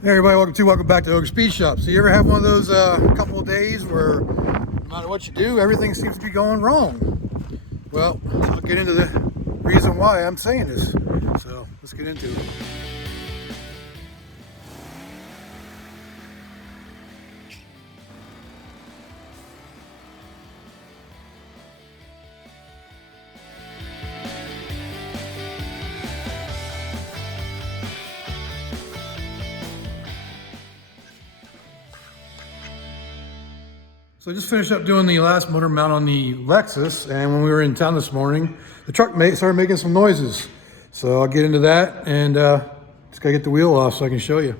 Hey everybody, welcome back to Oak Speed Shop. So you ever have one of those couple of days where no matter what you do, everything seems to be going wrong? Well, I'll get into the reason why I'm saying this. So let's get into it. So I just finished up doing the last motor mount on the Lexus, and when we were in town this morning, the truck started making some noises. So I'll get into that, and just gotta get the wheel off so I can show you.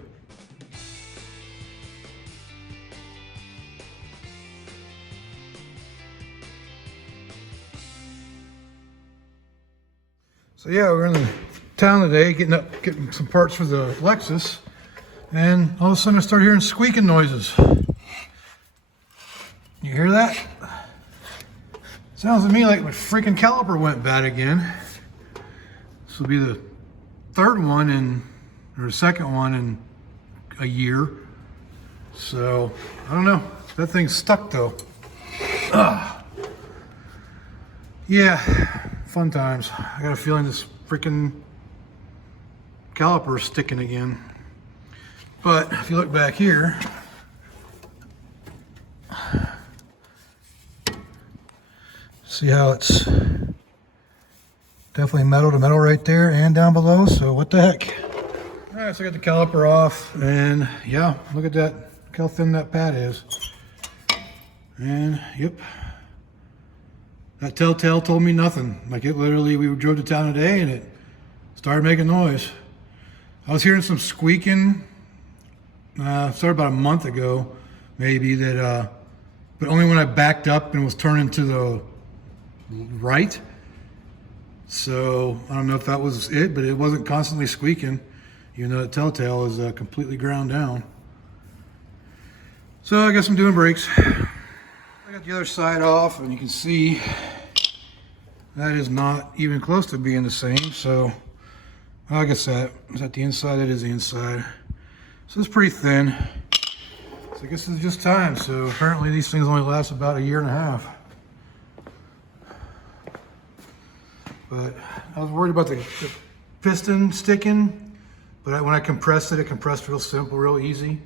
So yeah, we're in the town today, getting some parts for the Lexus, and all of a sudden I started hearing squeaking noises. You hear that? Sounds to me like my freaking caliper went bad again. This will be the third one or second one in a year. So, I don't know. That thing's stuck though. Ugh. Yeah, fun times. I got a feeling this freaking caliper is sticking again. But if you look back here, see how it's definitely metal to metal right there and down below, so what the heck. All right, so I got the caliper off, and yeah, look at that, look how thin that pad is. And yep, that telltale told me nothing. Like it literally, we drove to town today and it started making noise. I was hearing some squeaking, started about a month ago, maybe, that, but only when I backed up and was turning to the right. So I don't know if that was it, but it wasn't constantly squeaking, even though the telltale is completely ground down. So I guess I'm doing brakes. I got the other side off, and you can see that is not even close to being the same. So I guess that is that the inside. It is the inside. So it's pretty thin. So I guess it's just time. So apparently these things only last about a year and a half. But I was worried about the piston sticking, but when I compressed it, it compressed real simple, real easy,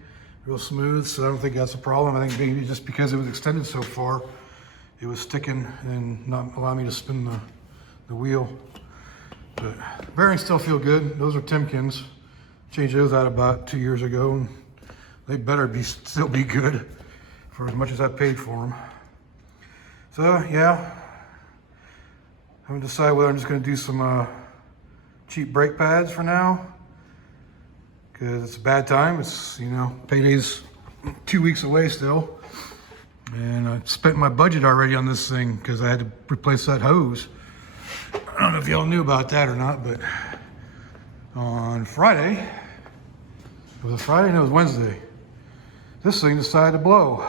real smooth, so I don't think that's a problem. I think maybe just because it was extended so far, it was sticking and not allowing me to spin the wheel. But bearings still feel good. Those are Timkins. Changed those out about 2 years ago, and they better still be good for as much as I paid for them. So yeah. I'm gonna decide whether I'm just gonna do some cheap brake pads for now, because it's a bad time. It's, you know, payday's 2 weeks away still, and I spent my budget already on this thing because I had to replace that hose. I don't know if y'all knew about that or not, but on Friday, was it Friday? No, it was Wednesday. This thing decided to blow.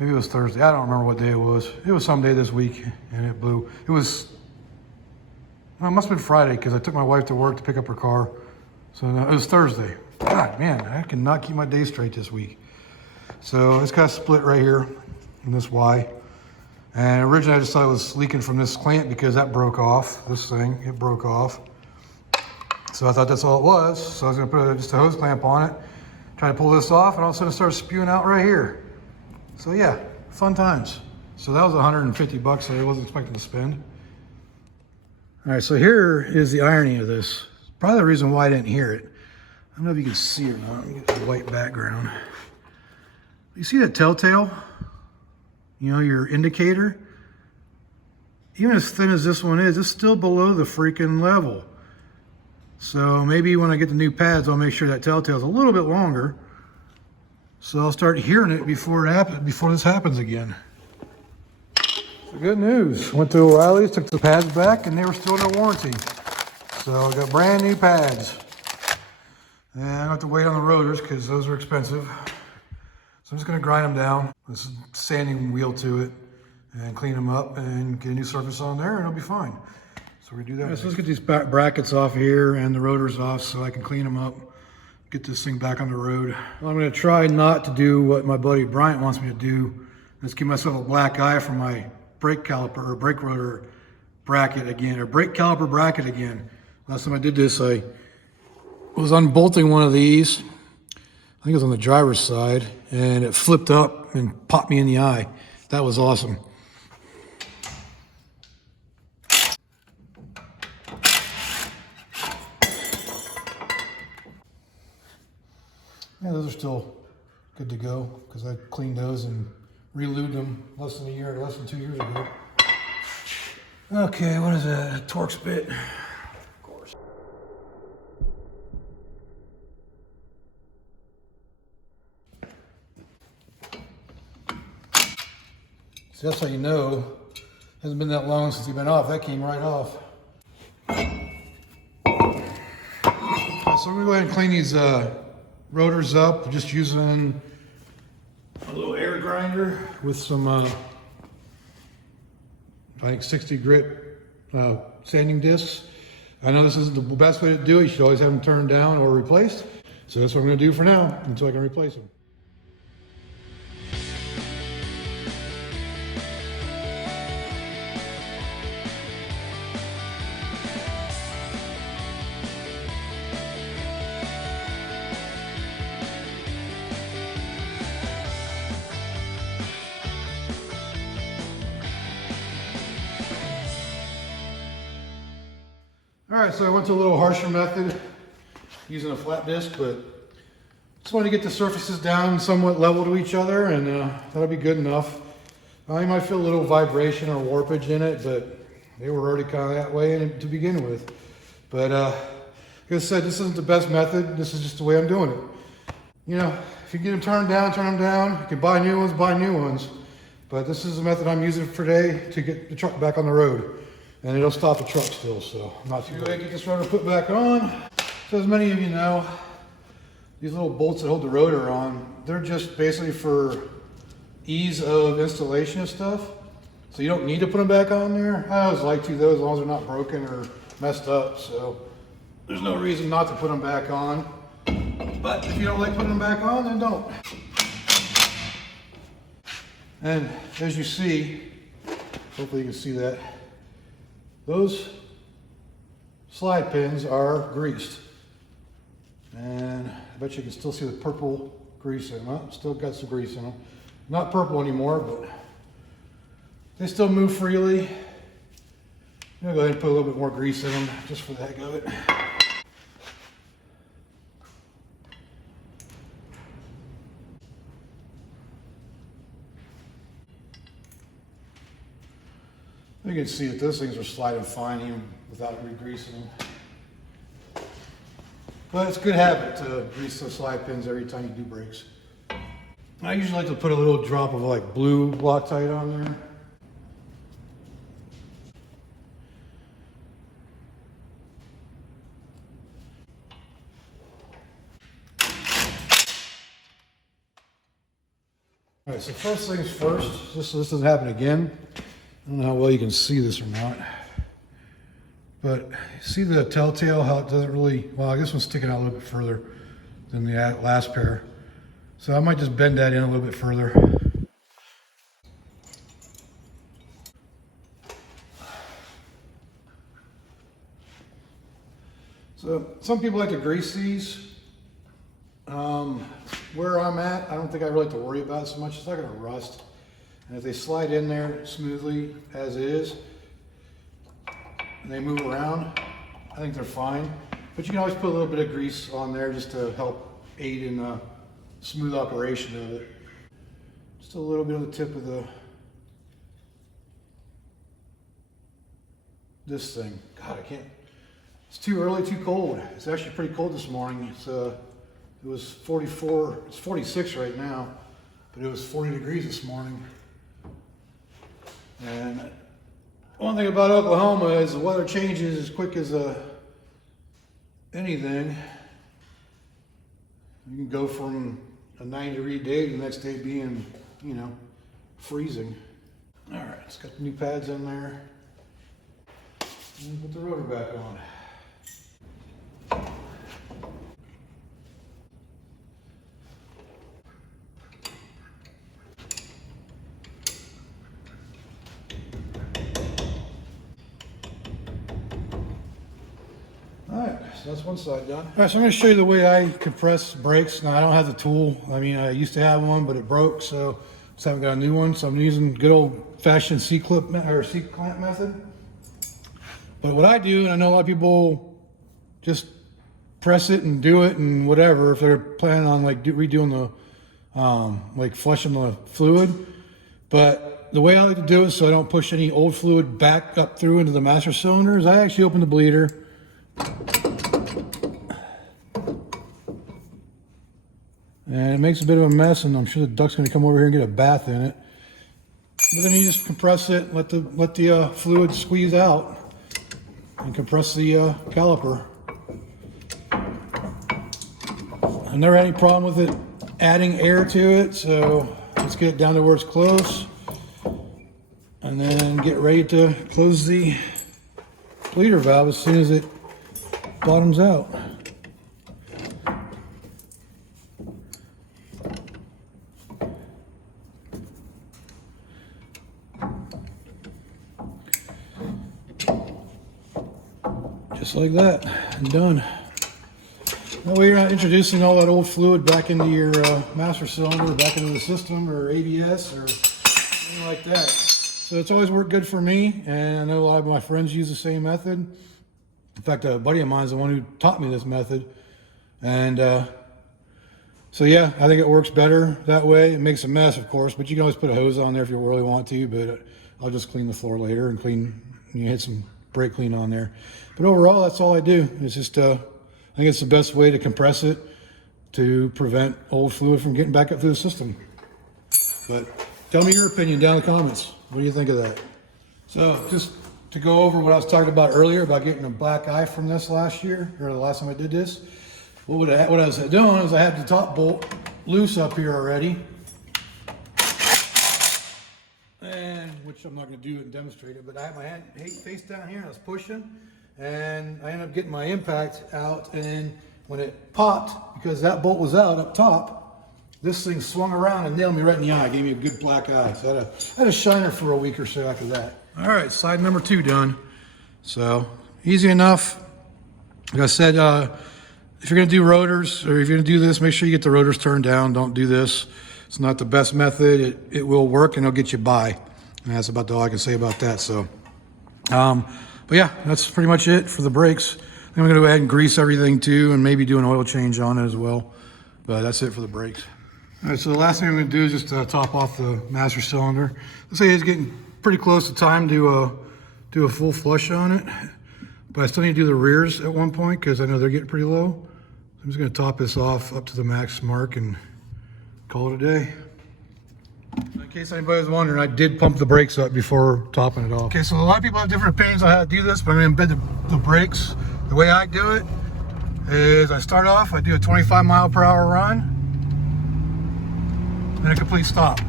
Maybe it was Thursday. I don't remember what day it was. It was some day this week, and it blew. It was, well, it must have been Friday, because I took my wife to work to pick up her car. So no, it was Thursday. God, man, I cannot keep my day straight this week. So it's got a split right here in this Y. And originally I just thought it was leaking from this clamp because that broke off. This thing, it broke off. So I thought that's all it was. So I was gonna put just a hose clamp on it, try to pull this off, and all of a sudden it started spewing out right here. So yeah, fun times. So that was 150 bucks that I wasn't expecting to spend. All right, so here is the irony of this. Probably the reason why I didn't hear it. I don't know if you can see or not. Let me get the white background. You see that telltale? You know, your indicator? Even as thin as this one is, it's still below the freaking level. So maybe when I get the new pads, I'll make sure that telltale is a little bit longer. So I'll start hearing it before this happens again. So good news. Went to O'Reilly's, took the pads back, and they were still under warranty. So I got brand new pads. And I don't have to wait on the rotors because those are expensive. So I'm just gonna grind them down with some sanding wheel to it and clean them up and get a new surface on there, and it'll be fine. So we do that. Right, so let's get these brackets off here and the rotors off so I can clean them up get this thing back on the road. Well, I'm gonna try not to do what my buddy Bryant wants me to do. Let's give myself a black eye for my brake caliper or brake rotor bracket again, or brake caliper bracket again. Last time I did this, I was unbolting one of these. I think it was on the driver's side, and it flipped up and popped me in the eye. That was awesome. Yeah, those are still good to go because I cleaned those and re-lubed them less than 2 years ago. Okay, what is that? A Torx bit. Of course. So that's how you know. It hasn't been that long since you've been off. That came right off. So I'm gonna go ahead and clean these rotors up, just using a little air grinder with some I think 60 grit sanding discs. I know this isn't the best way to do it. You should always have them turned down or replaced. So that's what I'm gonna do for now until I can replace them. All right, so I went to a little harsher method using a flat disc, but just wanted to get the surfaces down somewhat level to each other, and that'll be good enough. You might feel a little vibration or warpage in it, but they were already kind of that way to begin with. But like I said, this isn't the best method. This is just the way I'm doing it. You know, if you get them turned down, turn them down. You can buy new ones. But this is the method I'm using for today to get the truck back on the road. And it'll stop the truck still, so not too bad. Get this rotor put back on. So as many of you know, these little bolts that hold the rotor on, they're just basically for ease of installation of stuff. So you don't need to put them back on there. I always like to though, as long as they're not broken or messed up. So there's no reason not to put them back on. But if you don't like putting them back on, then don't. And as you see, hopefully you can see that, those slide pins are greased. And I bet you can still see the purple grease in them. Well, still got some grease in them. Not purple anymore, but they still move freely. I'm gonna go ahead and put a little bit more grease in them just for the heck of it. You can see that those things are sliding fine even without re-greasing them. But it's a good habit to grease those slide pins every time you do brakes. I usually like to put a little drop of like blue Loctite on there. All right, so first things first, just so this doesn't happen again. I don't know how well you can see this or not, but see the telltale, how it doesn't really, well, I guess one's sticking out a little bit further than the last pair. So I might just bend that in a little bit further. So some people like to grease these. Where I'm at, I don't think I really have to worry about it so much. It's not gonna rust. And if they slide in there smoothly as is, and they move around, I think they're fine. But you can always put a little bit of grease on there just to help aid in the smooth operation of it. Just a little bit on the tip of this thing. God, I can't. It's too early, too cold. It's actually pretty cold this morning. It was 44, it's 46 right now, but it was 40 degrees this morning. And one thing about Oklahoma is the weather changes as quick as anything. You can go from a 90-degree day to the next day being, you know, freezing. All right, it's got the new pads in there. And put the rotor back on. that's one side done. All right, so I'm going to show you the way I compress brakes. Now, I don't have the tool. I mean, I used to have one, but it broke, so just haven't got a new one. So I'm using good old-fashioned C-clamp method. But what I do, and I know a lot of people just press it and do it and whatever, if they're planning on like redoing the, like flushing the fluid. But the way I like to do it so I don't push any old fluid back up through into the master cylinder is I actually open the bleeder. And it makes a bit of a mess, and I'm sure the duck's going to come over here and get a bath in it. But then you just compress it, let the fluid squeeze out, and compress the caliper. I've never had any problem with it adding air to it, so let's get it down to where it's close, and then get ready to close the bleeder valve as soon as it bottoms out. Just like that, and done. That way you're not introducing all that old fluid back into your master cylinder, back into the system, or ABS, or anything like that. So it's always worked good for me, and I know a lot of my friends use the same method. In fact, a buddy of mine is the one who taught me this method. And so yeah, I think it works better that way. It makes a mess, of course, but you can always put a hose on there if you really want to, but I'll just clean the floor later and hit some brake clean on there. But overall, that's all I do. It's just, I think it's the best way to compress it to prevent old fluid from getting back up through the system. But tell me your opinion down in the comments. What do you think of that? So just to go over what I was talking about earlier about getting a black eye from this last year, or the last time I did this, what I was doing is I had the top bolt loose up here already, and which I'm not going to do and demonstrate it, but I had my hand face down here and I was pushing, and I ended up getting my impact out, and when it popped, because that bolt was out up top, this thing swung around and nailed me right in the eye. Gave me a good black eye. So I had a shiner for a week or so after that. All right, side number 2 done. So easy enough. Like I said, if you're gonna do rotors, or if you're gonna do this, make sure you get the rotors turned down. Don't do this. It's not the best method. It will work and it'll get you by. And that's about all I can say about that. So, but yeah, that's pretty much it for the brakes. I'm gonna go ahead and grease everything too, and maybe do an oil change on it as well. But that's it for the brakes. All right, so the last thing I'm gonna do is just top off the master cylinder. Let's say it's getting pretty close to time to do a full flush on it, but I still need to do the rears at one point because I know they're getting pretty low. So I'm just gonna top this off up to the max mark and call it a day. In case anybody was wondering, I did pump the brakes up before topping it off. Okay, so a lot of people have different opinions on how to do this, but I'm gonna embed the brakes. The way I do it is I start off, I do a 25 mile/hour run, then a complete stop.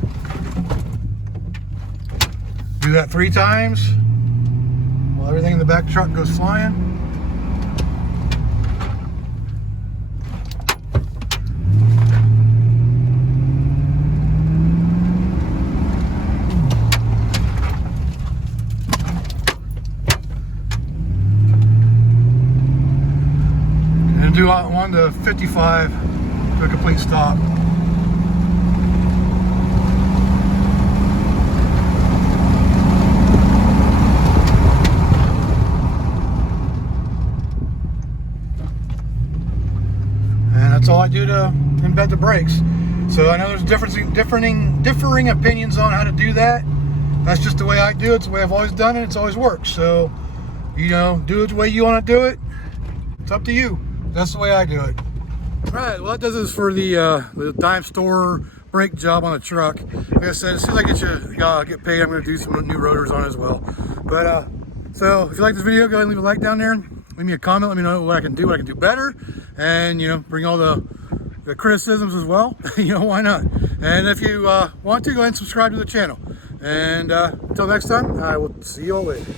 Do that 3 times while everything in the back truck goes flying. And do 1 to 55 to a complete stop. That's all I do to embed the brakes. So I know there's differing opinions on how to do that. That's just the way I do it. It's the way I've always done it. It's always worked. So, you know, do it the way you want to do it. It's up to you. That's the way I do it. All right, well, that does this for the dime store brake job on the truck. Like I said, as soon as I get paid, I'm going to do some new rotors on it as well. But so if you like this video, go ahead and leave a like down there. Leave me a comment. Let me know what I can do better, and you know, bring all the criticisms as well. You know, why not? And if you want to, go ahead and subscribe to the channel. And until next time, I will see you all later.